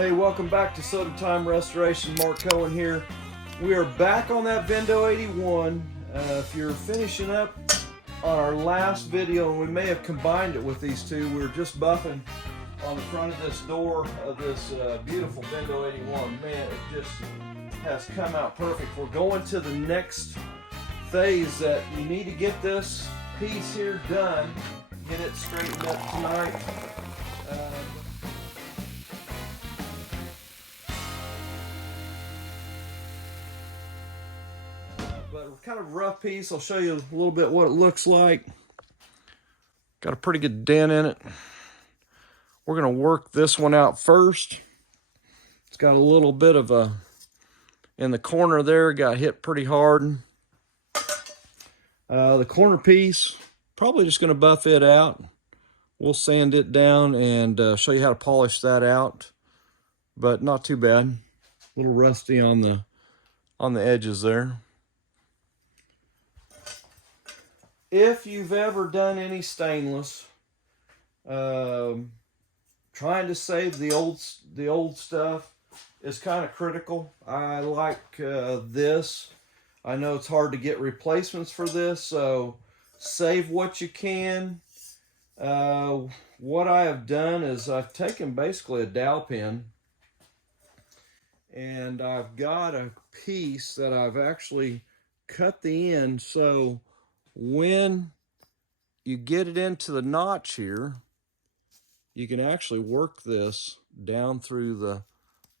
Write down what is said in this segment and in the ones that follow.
Hey, welcome back to Soda Time Restoration. Mark Cohen here. We are back on that Vendo 81. If you're finishing up on our last video, and we may have combined it with these two, we were just buffing on the front of this door of this beautiful Vendo 81. Man, it just has come out perfect. We're going to the next phase that you need to get this piece here done, get it straightened up tonight. But kind of rough piece. I'll show you a little bit what it looks like. Got a pretty good dent in it. We're going to work this one out first. It's got a little bit of a, in the corner there, got hit pretty hard. The corner piece, probably just going to buff it out. We'll sand it down and show you how to polish that out. But not too bad. A little rusty on the edges there. If you've ever done any stainless, trying to save the old stuff is kind of critical. I like this. I know it's hard to get replacements for this, so save what you can. What I have done is I've taken basically a dowel pin, and I've got a piece that I've actually cut the end, so when you get it into the notch here, you can actually work this down through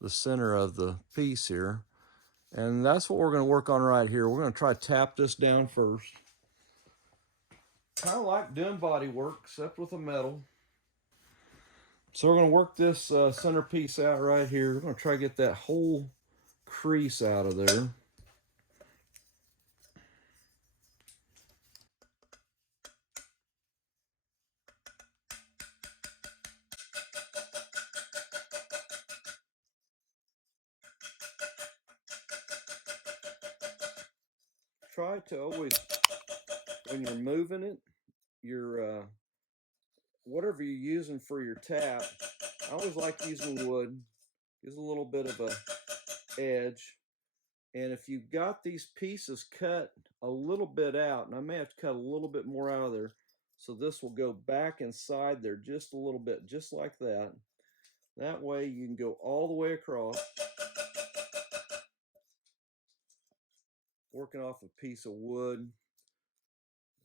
the center of the piece here. And that's what we're going to work on right here. We're going to try to tap this down first. Kind of like doing body work, except with a metal. So we're going to work this center piece out right here. We're going to try to get that whole crease out of there. Try to always, when you're moving it, your whatever you're using for your tap, I always like using wood. Gives a little bit of a edge. And if you've got these pieces cut a little bit out, and I may have to cut a little bit more out of there, so this will go back inside there just a little bit, just like that. That way you can go all the way across, working off a piece of wood.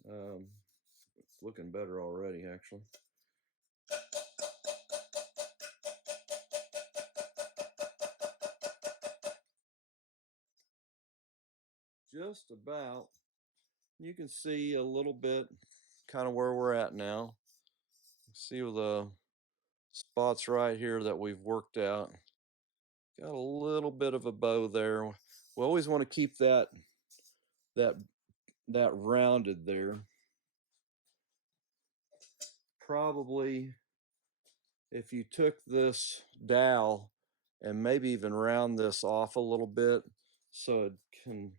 It's looking better already, actually. Just about. You can see a little bit kind of where we're at now. See the spots right here that we've worked out. Got a little bit of a bow there. We always want to keep that rounded there. Probably if you took this dowel and maybe even round this off a little bit so it can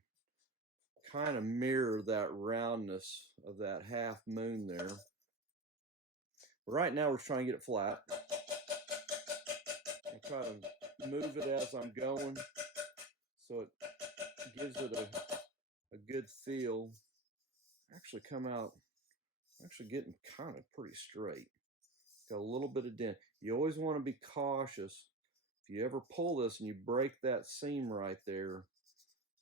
kind of mirror that roundness of that half moon there. But right now we're trying to get it flat. I try to move it as I'm going so it gives it a good feel. Actually come out, actually getting kind of pretty straight. Got a little bit of dent. You always want to be cautious. If you ever pull this and you break that seam right there,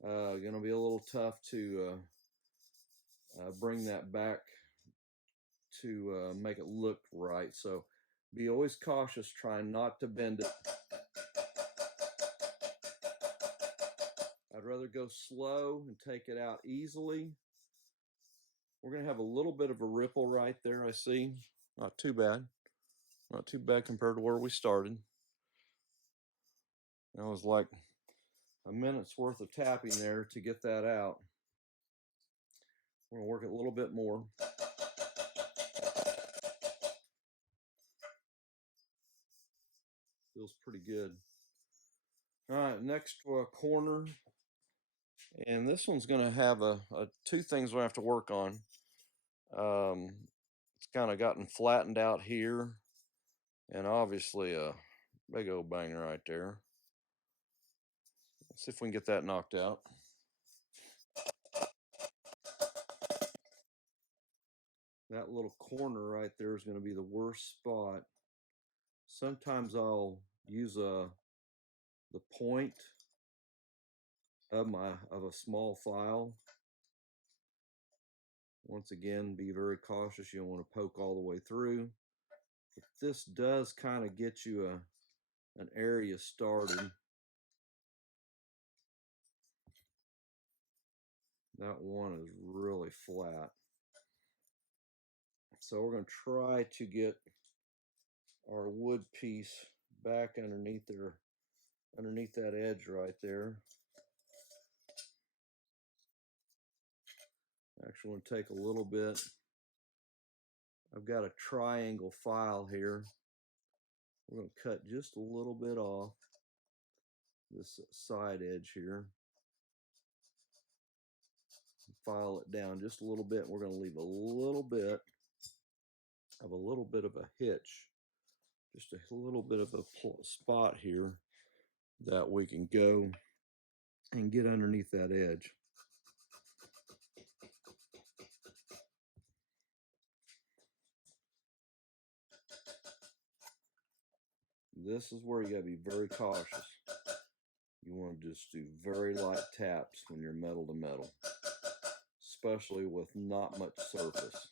going to be a little tough to bring that back to make it look right. So be always cautious, trying not to bend it. I'd rather go slow and take it out easily. We're going to have a little bit of a ripple right there, I see. Not too bad. Not too bad compared to where we started. That was like a minute's worth of tapping there to get that out. We're going to work it a little bit more. Feels pretty good. All right, next corner. And this one's going to have two things we have to work on. It's kind of gotten flattened out here, and obviously Big old banger right there. Let's see if we can get that knocked out. That little corner right there is going to be the worst spot. Sometimes I'll use the point of a small file. Once again, be very cautious. You don't want to poke all the way through. But this does kind of get you an area started. That one is really flat. So we're going to try to get our wood piece back underneath that edge right there. Actually, I'm going to take a little bit. I've got a triangle file here. We're going to cut just a little bit off this side edge here. File it down just a little bit. We're going to leave a little bit of a hitch, just a little bit of a spot here that we can go and get underneath that edge. This is where you got to be very cautious. You want to just do very light taps when you're metal to metal, especially with not much surface.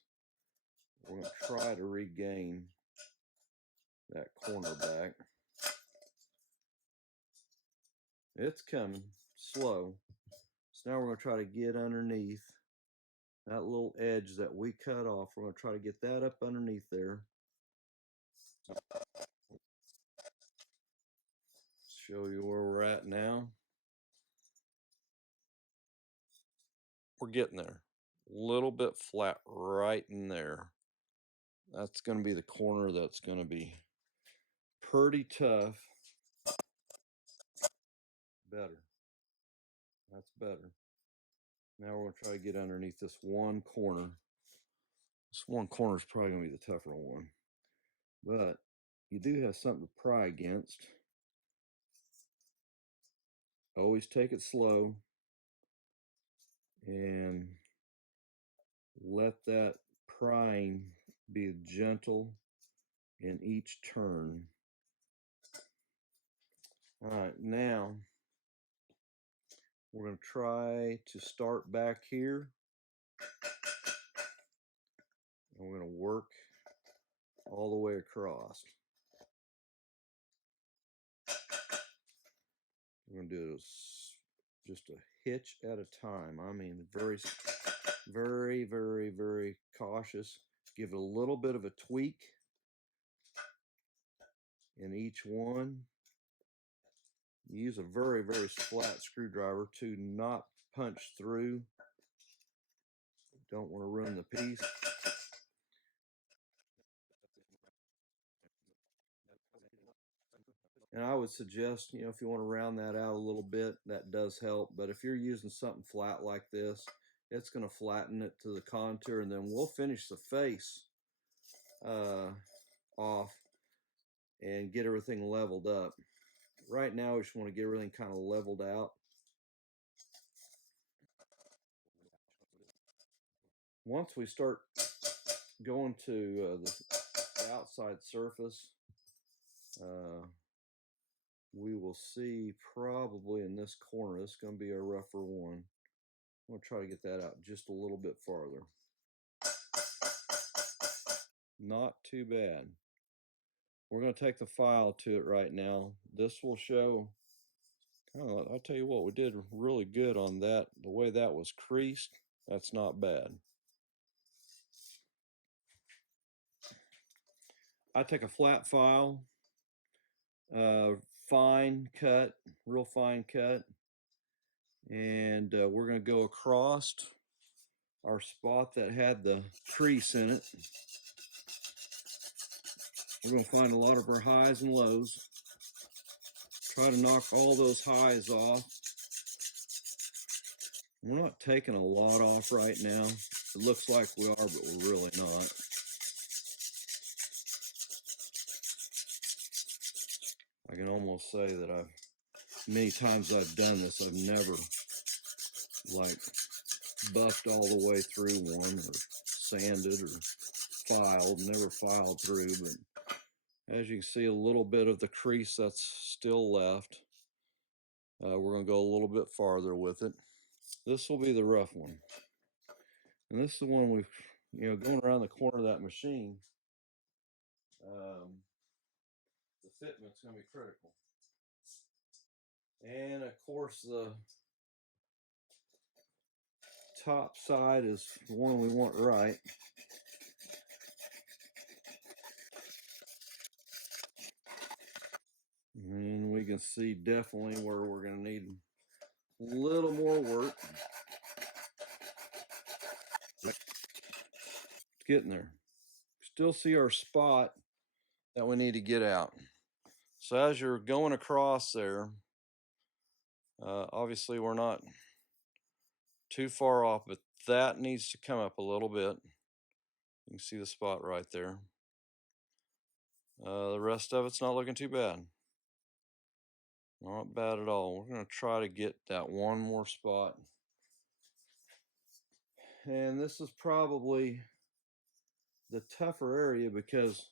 We're going to try to regain that corner back. It's coming slow. So now we're going to try to get underneath that little edge that we cut off. We're going to try to get that up underneath there. Show you where we're at now. We're getting there. A little bit flat right in there. That's going to be the corner that's going to be pretty tough. Better. That's better. Now we're going to try to get underneath this one corner. This one corner is probably going to be the tougher one. But you do have something to pry against. Always take it slow and let that prying be gentle in each turn. All right, now we're going to try to start back here, and we're going to work all the way across. We're going to do this just a hitch at a time. I mean, very, very, very, very cautious. Give it a little bit of a tweak in each one. Use a very, very flat screwdriver to not punch through. Don't want to ruin the piece. And I would suggest, if you want to round that out a little bit, that does help. But if you're using something flat like this, it's going to flatten it to the contour, and then we'll finish the face off and get everything leveled up. Right now, we just want to get everything kind of leveled out. Once we start going to the outside surface, we will see probably in this corner, this is going to be a rougher one. I'm going to try to get that out just a little bit farther. Not too bad. We're going to take the file to it right now. This will show, I'll tell you what, we did really good on that. The way that was creased, that's not bad. I take a flat file, fine cut, real fine cut, and we're going to go across our spot that had the crease in it. We're going to find a lot of our highs and lows. Try to knock all those highs off. We're not taking a lot off right now. It looks like we are, but we're really not. I can almost say that many times I've done this, I've never like buffed all the way through one or sanded or filed, never filed through, but as you can see, a little bit of the crease that's still left. We're going to go a little bit farther with it. This will be the rough one. And this is the one we've, going around the corner of that machine, the fitment's going to be critical. And of course, the top side is the one we want right. And we can see definitely where we're going to need a little more work. It's getting there. Still see our spot that we need to get out. So as you're going across there, obviously we're not too far off, but that needs to come up a little bit. You can see the spot right there. The rest of it's not looking too bad. Not bad at all. We're going to try to get that one more spot. And this is probably the tougher area because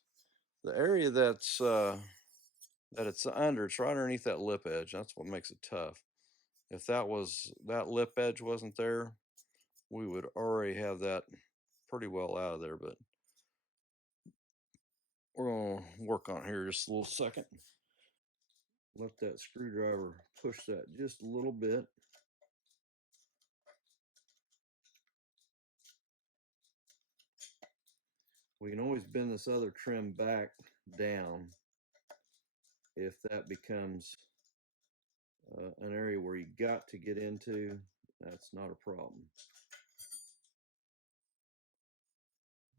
the area that it's under, it's right underneath that lip edge. That's what makes it tough. If that lip edge wasn't there, we would already have that pretty well out of there, but we're going to work on it here just a little second. Let that screwdriver push that just a little bit. We can always bend this other trim back down if that becomes an area where you got to get into. That's not a problem.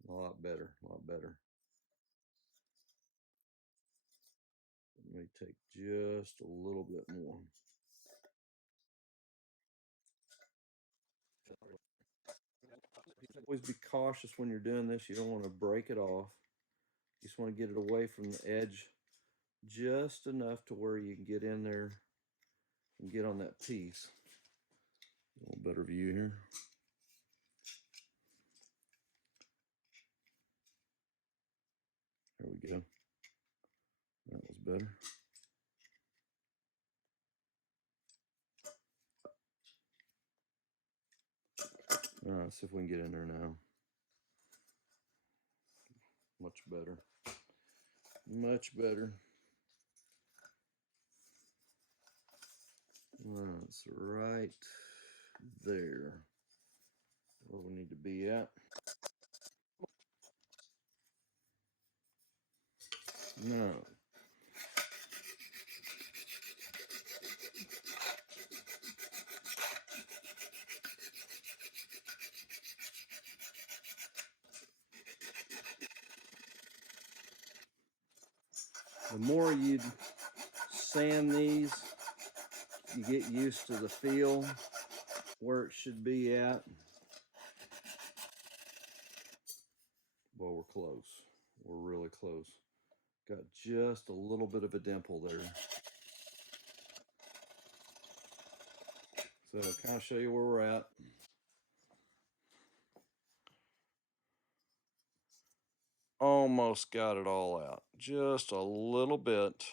A lot better, a lot better. Let me take just a little bit more. Always be cautious when you're doing this. You don't want to break it off. You just want to get it away from the edge just enough to where you can get in there and get on that piece. A little better view here. There we go. That was better. All right, let's see if we can get in there now. Much better. Much better. That's right there where we need to be at. Now, the more you sand these, you get used to the feel where it should be at. Well, we're close. We're really close. Got just a little bit of a dimple there. So I'll kind of show you where we're at. Almost got it all out. Just a little bit.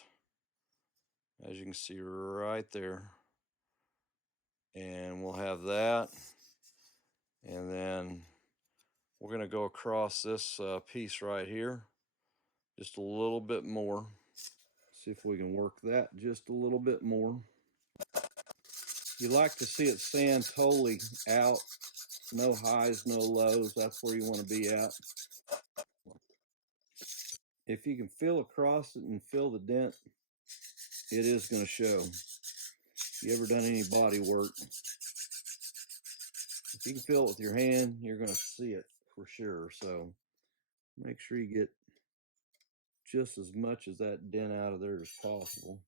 As you can see right there. And we'll have that. And then we're going to go across this piece right here. Just a little bit more. See if we can work that just a little bit more. You like to see it sand totally out. No highs, no lows. That's where you want to be at. If you can feel across it and feel the dent, it is going to show. You ever done any body work? If you can feel it with your hand, you're going to see it for sure. So make sure you get just as much as that dent out of there as possible.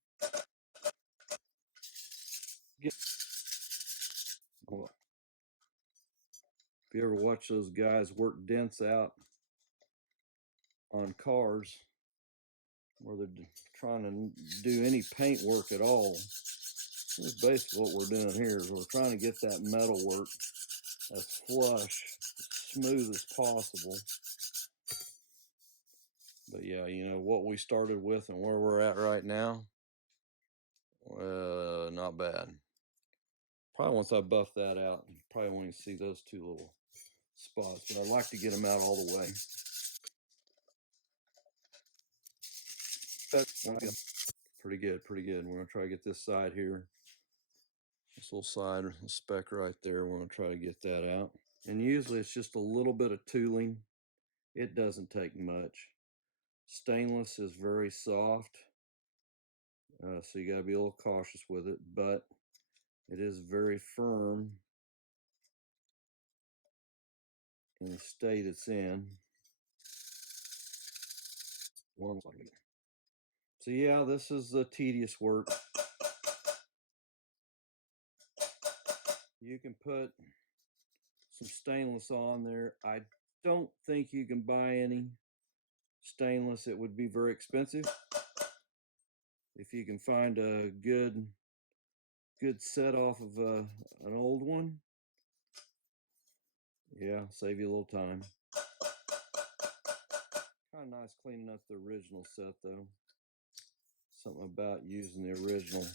If you ever watch those guys work dents out on cars, where they're trying to do any paint work at all. That's basically what we're doing here is we're trying to get that metal work as flush, as smooth as possible. But yeah, you know, what we started with and where we're at right now, not bad. Probably once I buff that out, you probably won't even see those two little spots, but I'd like to get them out all the way. Pretty good, pretty good. We're gonna try to get this side here. This little side speck right there, we're gonna try to get that out. And usually it's just a little bit of tooling. It doesn't take much. Stainless is very soft, so you gotta be a little cautious with it, but it is very firm in the state it's in. So yeah, this is the tedious work. You can put some stainless on there. I don't think you can buy any stainless. It would be very expensive. If you can find a good set off of an old one, yeah, save you a little time. Kind of nice cleaning up the original set though. Something about using the original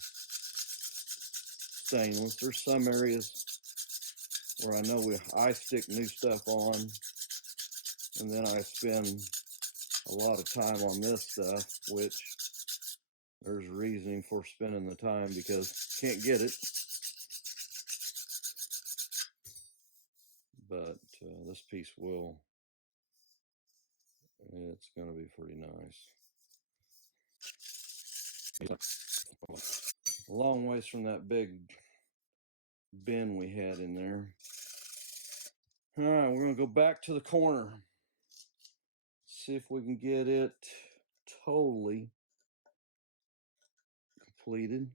stainless. There's some areas where I know I stick new stuff on, and then I spend a lot of time on this stuff, which there's reasoning for spending the time because can't get it. But this piece will. It's going to be pretty nice. A long ways from that big bin we had in there. All right, we're going to go back to the corner. See if we can get it totally completed.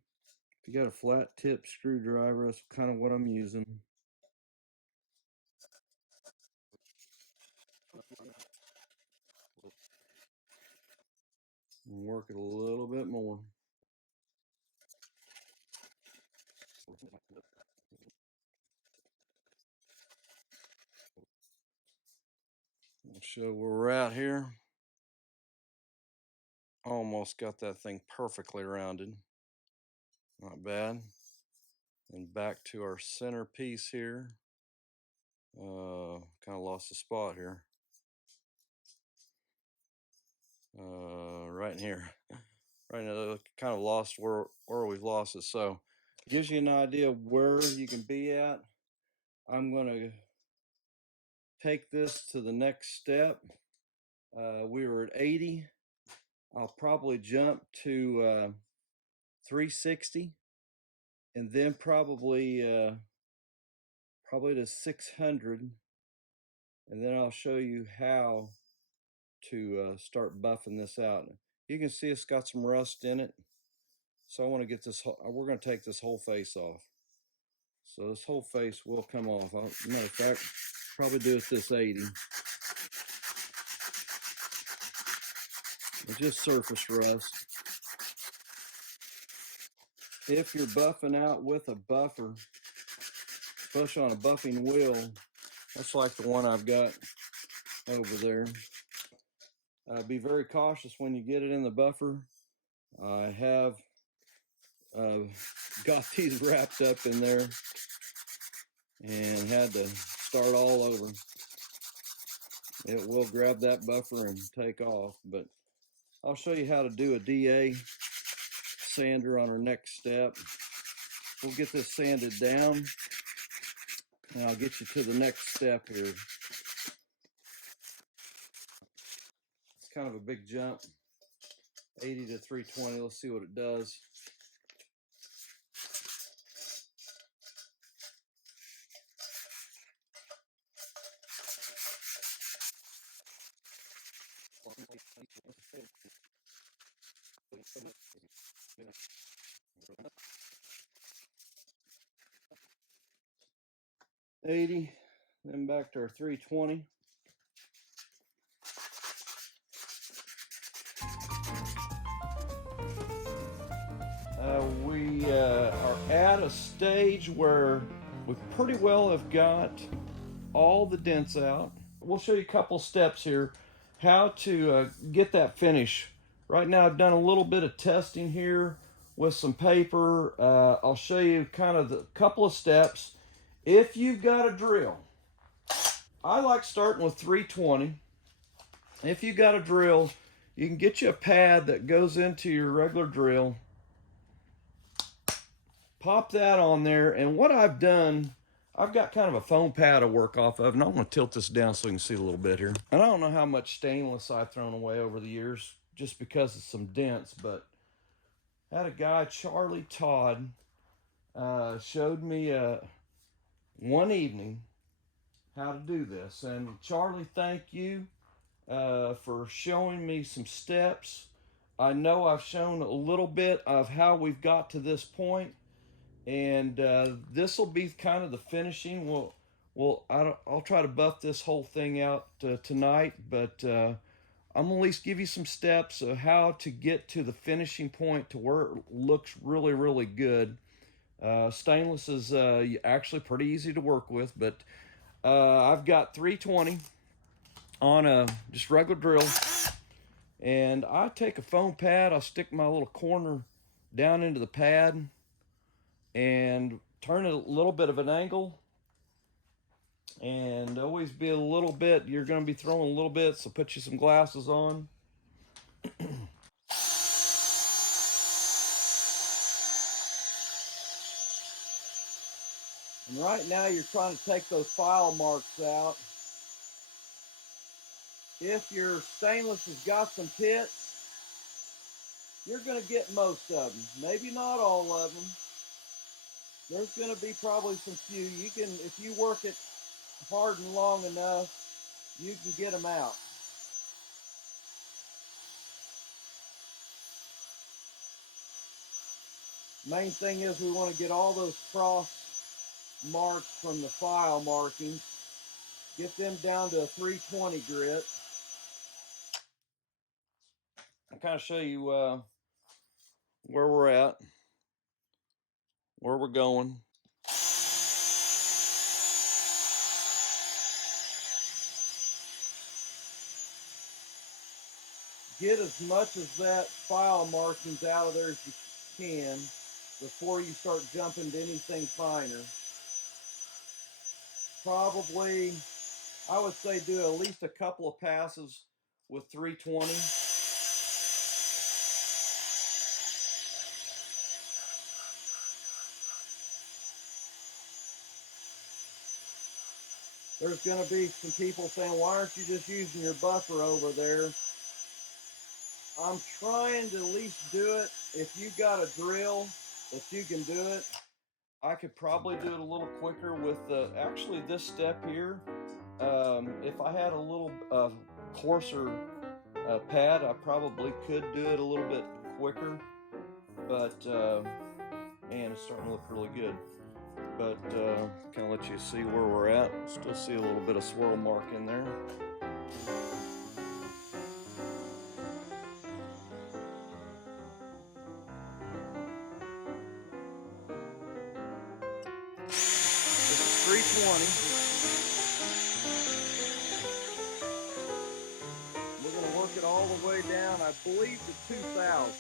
If you got a flat tip screwdriver, that's kind of what I'm using. And work it a little bit more. I'll show where we're at here. Almost got that thing perfectly rounded. Not bad. And back to our center piece here. Kind of lost the spot here. Right in here. Right now, kind of lost where we've lost it. So gives you an idea where you can be at. I'm going to take this to the next step. We were at 80. I'll probably jump to 360, and then probably to 600, and then I'll show you how to start buffing this out. You can see it's got some rust in it, so I want to get this. We're going to take this whole face off. So this whole face will come off. Matter of fact, probably do it this 80. It's just surface rust. If you're buffing out with a buffer, especially on a buffing wheel, that's like the one I've got over there. Be very cautious when you get it in the buffer. I have got these wrapped up in there and had to start all over. It will grab that buffer and take off, but I'll show you how to do a DA sander on our next step. We'll get this sanded down and I'll get you to the next step here. It's kind of a big jump, 80 to 320. Let's see what it does. $80, then back to our 320. at a stage where we pretty well have got all the dents out. We'll show you a couple steps here how to get that finish. Right now I've done a little bit of testing here with some paper. I'll show you kind of the couple of steps. If you've got a drill, I like starting with 320. If you got a drill, you can get you a pad that goes into your regular drill. Pop that on there, and what I've done, I've got kind of a foam pad to work off of, and I'm going to tilt this down so you can see a little bit here. And I don't know how much stainless I've thrown away over the years just because of some dents, but I had a guy, Charlie Todd, showed me one evening how to do this. And Charlie, thank you for showing me some steps. I know I've shown a little bit of how we've got to this point, and this will be kind of the finishing. I'll try to buff this whole thing out tonight, but I'm gonna at least give you some steps of how to get to the finishing point to where it looks really, really good. Stainless is actually pretty easy to work with, but I've got 320 on a just regular drill, and I take a foam pad, I'll stick my little corner down into the pad and turn it a little bit of an angle, and always be a little bit, you're going to be throwing a little bit, so put you some glasses on. And right now you're trying to take those file marks out. If your stainless has got some pits, you're going to get most of them. Maybe not all of them. There's going to be probably some few. You can, if you work it hard and long enough, you can get them out. Main thing is we want to get all those cross marks from the file markings, get them down to a 320 grit. I'll kind of show you where we're at, where we're going. Get as much of that file markings out of there as you can before you start jumping to anything finer. Probably, I would say, do at least a couple of passes with 320. There's going to be some people saying, why aren't you just using your buffer over there? I'm trying to at least do it. If you got a drill that you can do it, I could probably do it a little quicker with actually this step here. If I had a little coarser pad, I probably could do it a little bit quicker, but man, it's starting to look really good. But kind of let you see where we're at. Still see a little bit of swirl mark in there. This is 320. We're going to work it all the way down, I believe, to 2,000.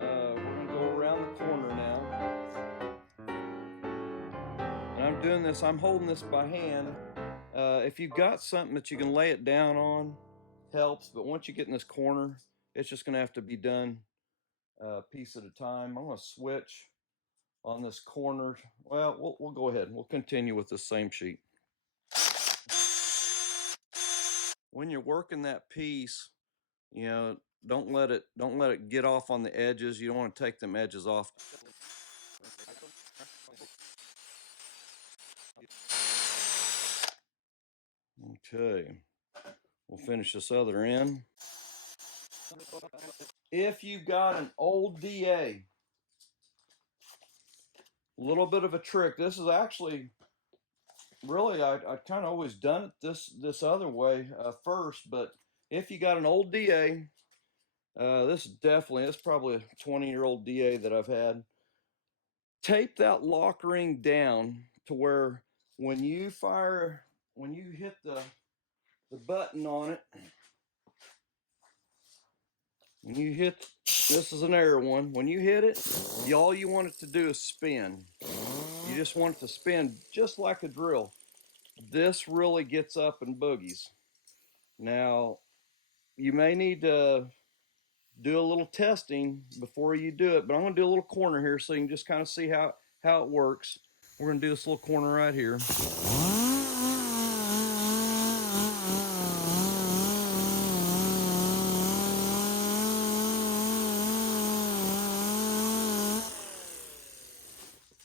We're going to go around the corner now. And I'm doing this, I'm holding this by hand. If you've got something that you can lay it down on, helps. But once you get in this corner, it's just going to have to be done a piece at a time. I'm going to switch on this corner. Well, we'll go ahead and we'll continue with the same sheet. When you're working that piece, you know, don't let it get off on the edges. You don't want to take them edges off. Okay, we'll finish this other end. If you've got an old DA, a little bit of a trick. This is actually really, I kind of always done it this other way first, but if you got an old DA, This definitely, it's probably a 20-year-old DA that I've had. Tape that lock ring down to where when you hit the button on it, when you hit, this is an air one, when you hit it, all you want it to do is spin. You just want it to spin just like a drill. This really gets up in boogies. Now, you may need to do a little testing before you do it, but I'm going to do a little corner here so you can just kind of see how it works. We're going to do this little corner right here.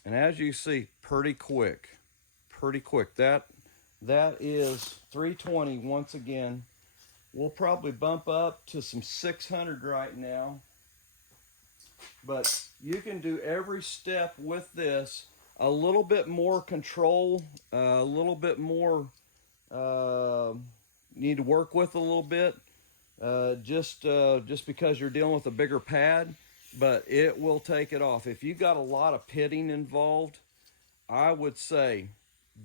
And as you see, pretty quick. That is 320 once again. We'll probably bump up to some 600 right now. But you can do every step with this. A little bit more control, a little bit more need to work with a little bit, just because you're dealing with a bigger pad, but it will take it off. If you got a lot of pitting involved, I would say,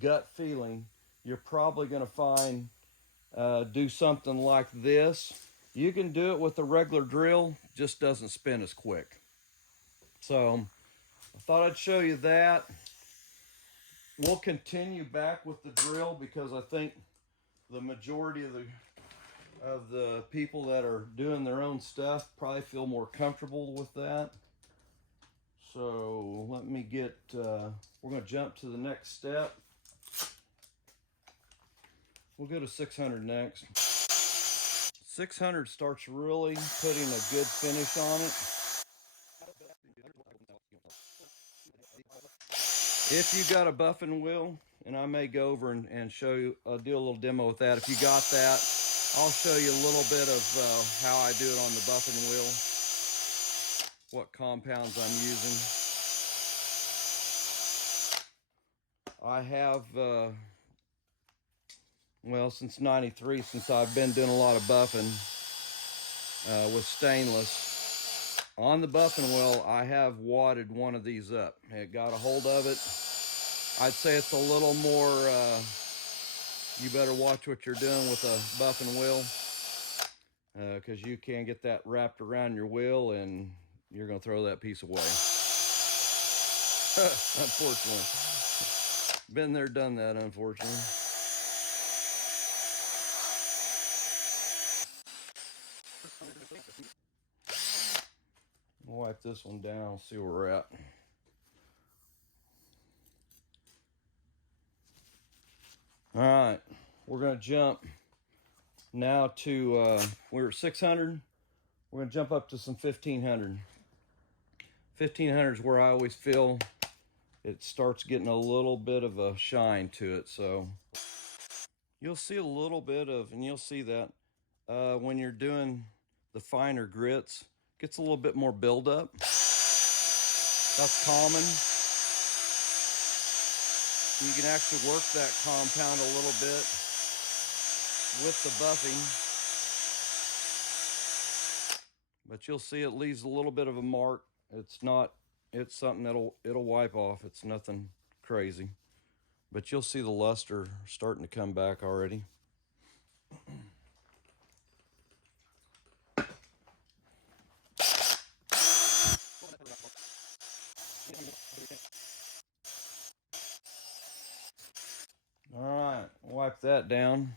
gut feeling, you're probably going to find do something like this. You can do it with a regular drill, just doesn't spin as quick. So I thought I'd show you that. We'll continue back with the drill because I think the majority of the people that are doing their own stuff probably feel more comfortable with that. So let me get, we're going to jump to the next step. We'll go to 600 next. 600 starts really putting a good finish on it. If you got a buffing wheel, and I may go over and show you, do a little demo with that. If you got that, I'll show you a little bit of how I do it on the buffing wheel, what compounds I'm using. I have, well, since '93, since I've been doing a lot of buffing with stainless. On the buffing wheel, I have wadded one of these up. It got a hold of it. I'd say it's a little more, you better watch what you're doing with a buffing wheel, because you can get that wrapped around your wheel and you're going to throw that piece away. Unfortunately. Been there, done that, unfortunately. We'll wipe this one down, see where we're at. All right, we're going to jump now to, we're at 600. We're going to jump up to some 1500. 1500 is where I always feel it starts getting a little bit of a shine to it. So you'll see a little bit of, and you'll see that when you're doing the finer grits, gets a little bit more buildup. That's common. You can actually work that compound a little bit with the buffing, but you'll see it leaves a little bit of a mark. It's something it'll wipe off. It's nothing crazy, but you'll see the luster starting to come back already. All right, wipe that down.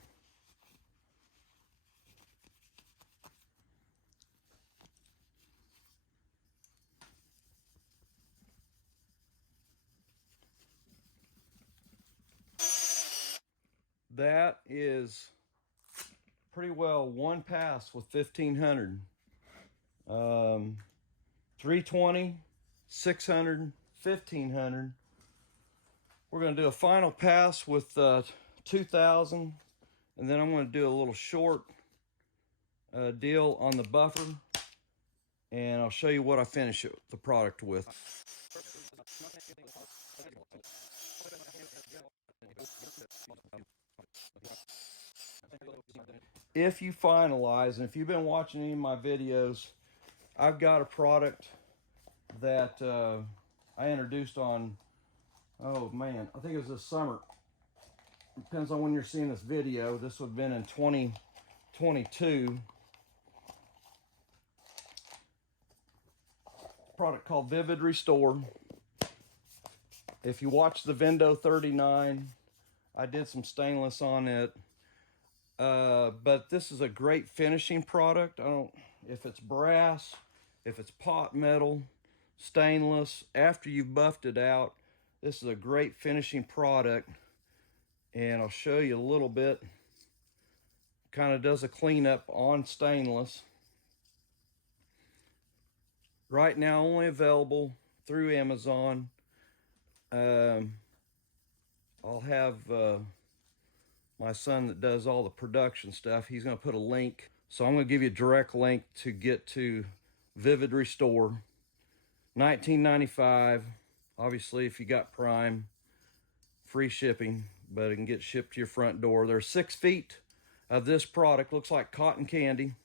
That is pretty well one pass with 1500. 320, 600, 1500. We're going to do a final pass with 2000, and then I'm going to do a little short deal on the buffer, and I'll show you what I finish the product with. if you finalize, and if you've been watching any of my videos, I've got a product that I introduced on, oh man, I think it was this summer. Depends on when you're seeing this video. This would have been in 2022. Product called Vivid Restore. If you watch the Vendo 39, I did some stainless on it. But this is a great finishing product. If it's brass, if it's pot metal, stainless, after you've buffed it out, this is a great finishing product. And I'll show you a little bit. Kind of does a cleanup on stainless. Right now only available through Amazon. I'll have my son that does all the production stuff, he's going to put a link. So I'm going to give you a direct link to get to Vivid Restore. $19.95. Obviously, if you got Prime, free shipping, but it can get shipped to your front door. There's 6 feet of this product. Looks like cotton candy.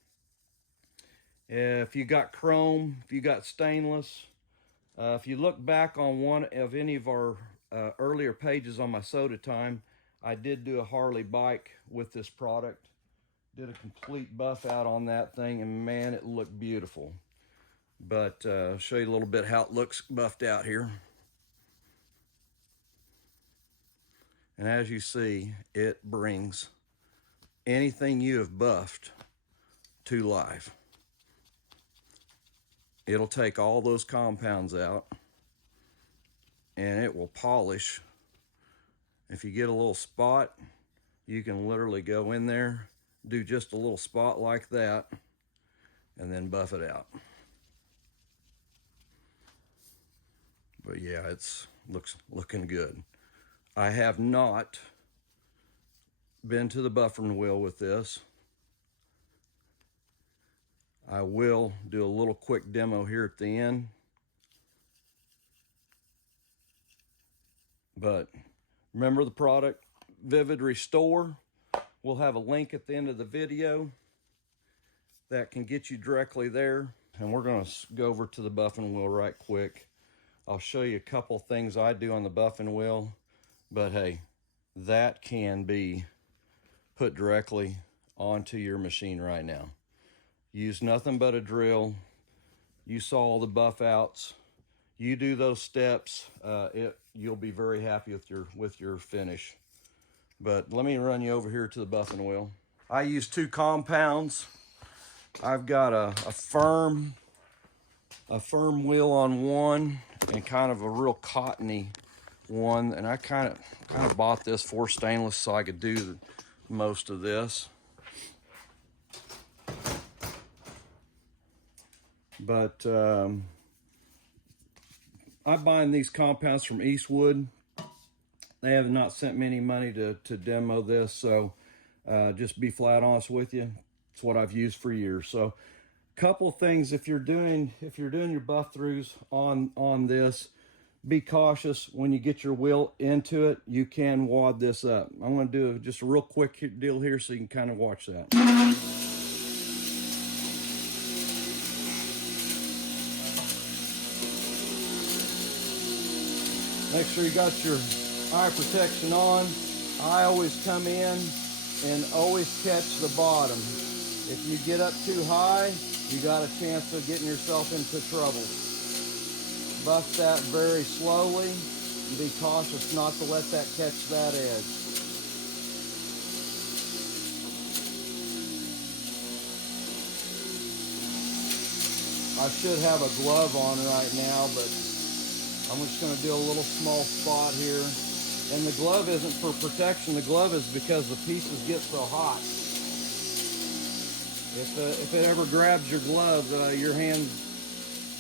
If you got chrome, if you got stainless, if you look back on one of any of our earlier pages on my soda time, I did do a Harley bike with this product. Did a complete buff out on that thing, and man, it looked beautiful. But I'll show you a little bit how it looks buffed out here. And as you see, it brings anything you have buffed to life. It'll take all those compounds out and it will polish. If you get a little spot, you can literally go in there, do just a little spot like that, and then buff it out. But yeah, it's looking good. I have not been to the buffing wheel with this. I will do a little quick demo here at the end. But remember the product, Vivid Restore. We'll have a link at the end of the video that can get you directly there. And we're going to go over to the buffing wheel right quick. I'll show you a couple things I do on the buffing wheel. But hey, that can be put directly onto your machine right now. Use nothing but a drill. You saw all the buff outs. You do those steps, you'll be very happy with your finish. But let me run you over here to the buffing wheel. I use 2 compounds. I've got a firm wheel on one and kind of a real cottony one, and I kind of bought this for stainless so I could do most of this. But I buy these compounds from Eastwood. They have not sent me any money to demo this, so just be flat honest with you. It's what I've used for years. So couple things, if you're doing your buff throughs on this, be cautious when you get your wheel into it. You can wad this up. I'm going to do just a real quick deal here so you can kind of watch that. Make sure you got your eye protection on. I always come in and always catch the bottom. If you get up too high, you got a chance of getting yourself into trouble. Buff that very slowly and be cautious not to let that catch that edge. I should have a glove on right now, but I'm just going to do a little small spot here. And the glove isn't for protection. The glove is because the pieces get so hot. If it ever grabs your glove, your hand,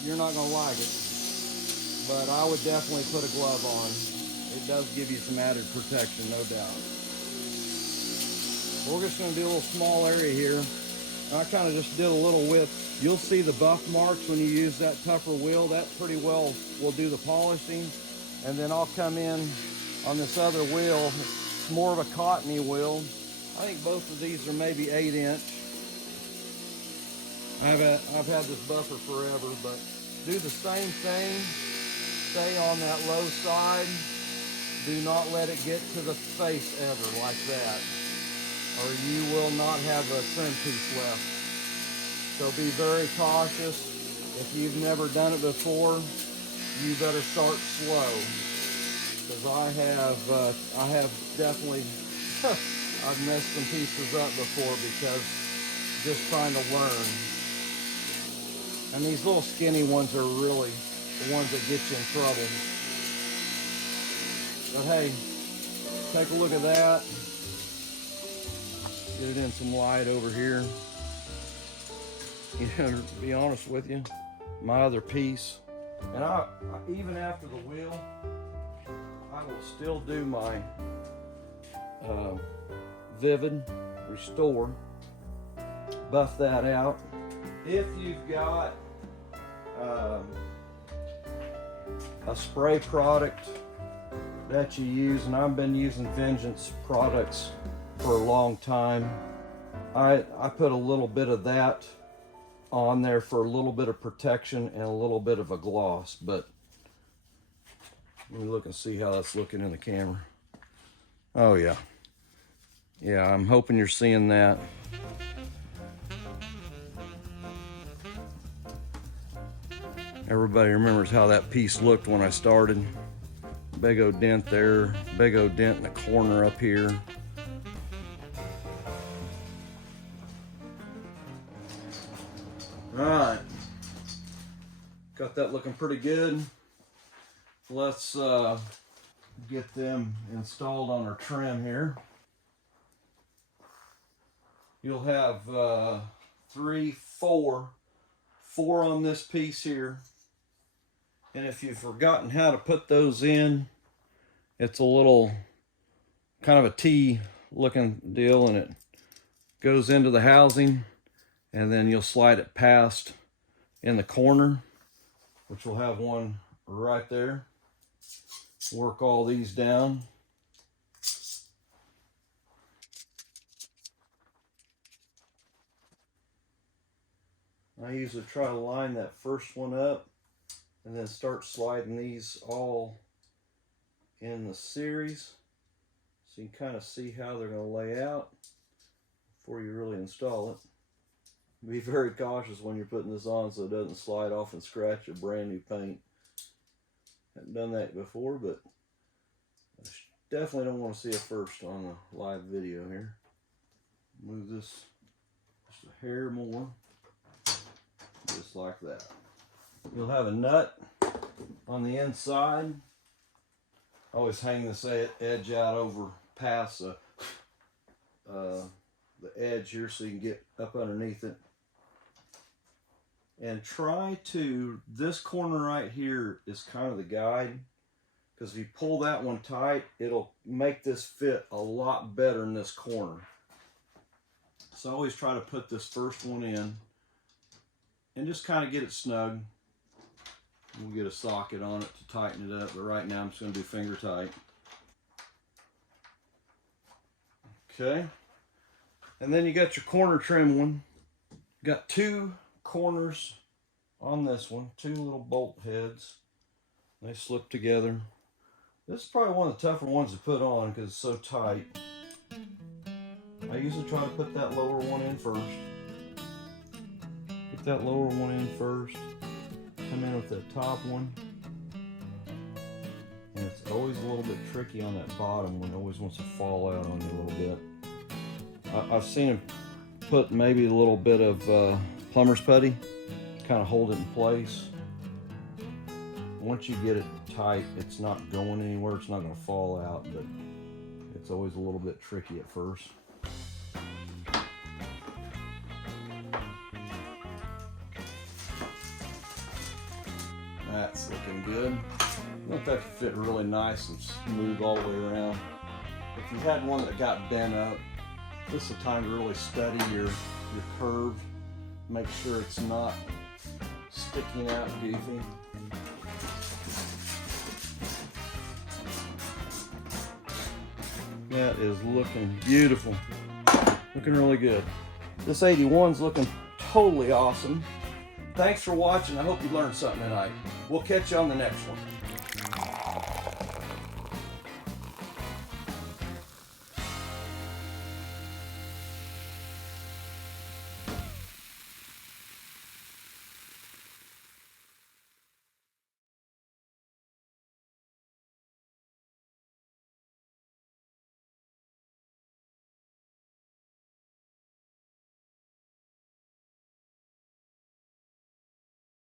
you're not going to like it. But I would definitely put a glove on. It does give you some added protection, no doubt. We're just going to do a little small area here. I kind of just did a little width. You'll see the buff marks when you use that tougher wheel. That pretty well will do the polishing. And then I'll come in on this other wheel. It's more of a cottony wheel. I think both of these are maybe 8-inch. I've had this buffer forever, but do the same thing. Stay on that low side. Do not let it get to the face ever like that, or you will not have a trim piece left. So be very cautious. If you've never done it before, you better start slow, because I have definitely I've messed some pieces up before because just trying to learn. And these little skinny ones are really the ones that get you in trouble. But hey, take a look at that. Get it in some light over here. You know, to be honest with you, my other piece, and I even after the wheel, I will still do my Vivid Restore, buff that out. If you've got a spray product that you use, and I've been using Vengeance products for a long time, I put a little bit of that on there for a little bit of protection and a little bit of a gloss. But let me look and see how that's looking in the camera. Oh yeah, I'm hoping you're seeing that. Everybody remembers how that piece looked when I started. Big old dent there, big old dent in the corner up here. All right, got that looking pretty good. Let's get them installed on our trim here. You'll have 3, 4 on this piece here. And if you've forgotten how to put those in, it's a little kind of a T looking deal, and it goes into the housing, and then you'll slide it past in the corner, which will have one right there. Work all these down. I usually try to line that first one up and then start sliding these all in the series, so you can kind of see how they're going to lay out before you really install it. Be very cautious when you're putting this on so it doesn't slide off and scratch your brand new paint. Haven't done that before, but I definitely don't want to see it first on a live video here. Move this just a hair more, just like that. You'll have a nut on the inside. Always hang this edge out over past the edge here so you can get up underneath it. And try to, this corner right here is kind of the guide, because if you pull that one tight, it'll make this fit a lot better in this corner. So I always try to put this first one in and just kind of get it snug. We'll get a socket on it to tighten it up, but right now I'm just going to do finger tight. Okay, and then you got your corner trim one. Got 2 corners on this one, 2 little bolt heads. They slip together. This is probably one of the tougher ones to put on because it's so tight. I usually try to put that lower one in first. Get that lower one in first. Come in with that top one. And it's always a little bit tricky on that bottom one. It always wants to fall out on you a little bit. I've seen him put maybe a little bit of plumber's putty, kind of hold it in place. Once you get it tight, it's not going anywhere. It's not going to fall out, but it's always a little bit tricky at first. That's looking good. I want that to fit really nice and smooth all the way around. If you had one that got bent up, this is the time to really study your curve. Make sure it's not sticking out goofy. That is looking beautiful. Looking really good. This 81's looking totally awesome. Thanks for watching. I hope you learned something tonight. We'll catch you on the next one.